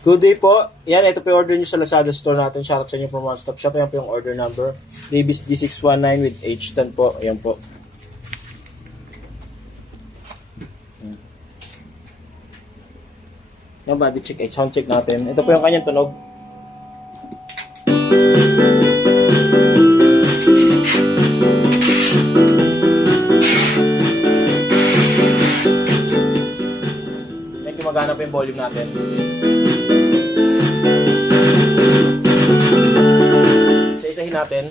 Good day po. Yan, ito po yung order nyo sa Lazada store natin. Shoutout sa inyo from One Stop Shop. Yan po yung order number. Davis D619 with H10 po. Ayan po. Yung body check, sound check natin. Ito po yung kanyang tunog. Yan, gumagana po yung volume natin. Isa-isahin natin.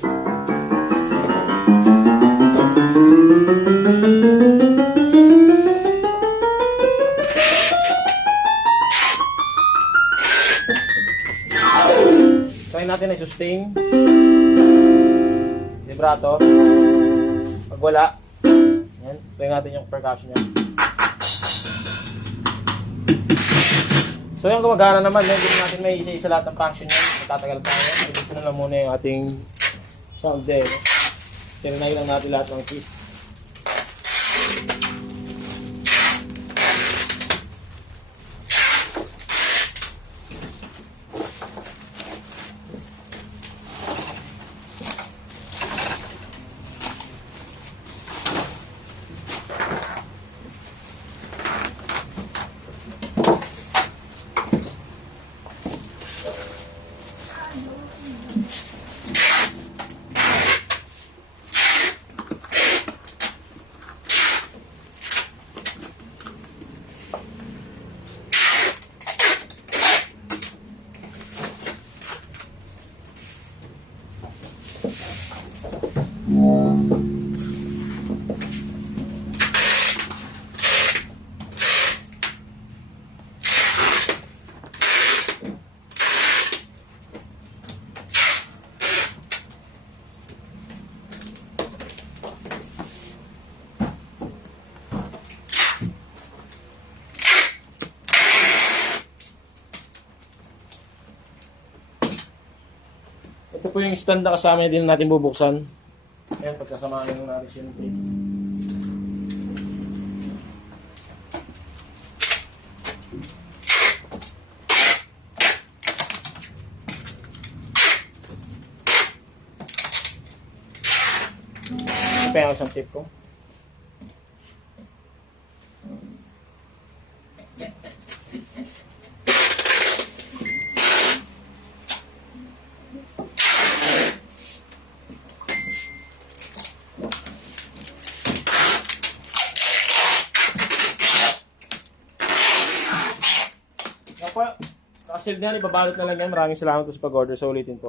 Try natin ay sustain. Vibrato. Pag wala. Yan. Try natin yung percussion niya. So yung gumagana naman, hindi natin may isa-isa lahat ng function niya. Magtatagal tayo. Ibig ko na lang muna yung ating sound there. Tinanay lang natin lahat ng keys. Ito po yung stand na kasama din natin bubuksan. Ayan, pagsasamahin lang natin siya ng tape. Ito pa yung isang tape ko. Nakasilid na yan, ibabalot na lang yan. Maraming salamat po sa pag-order. So ulitin po.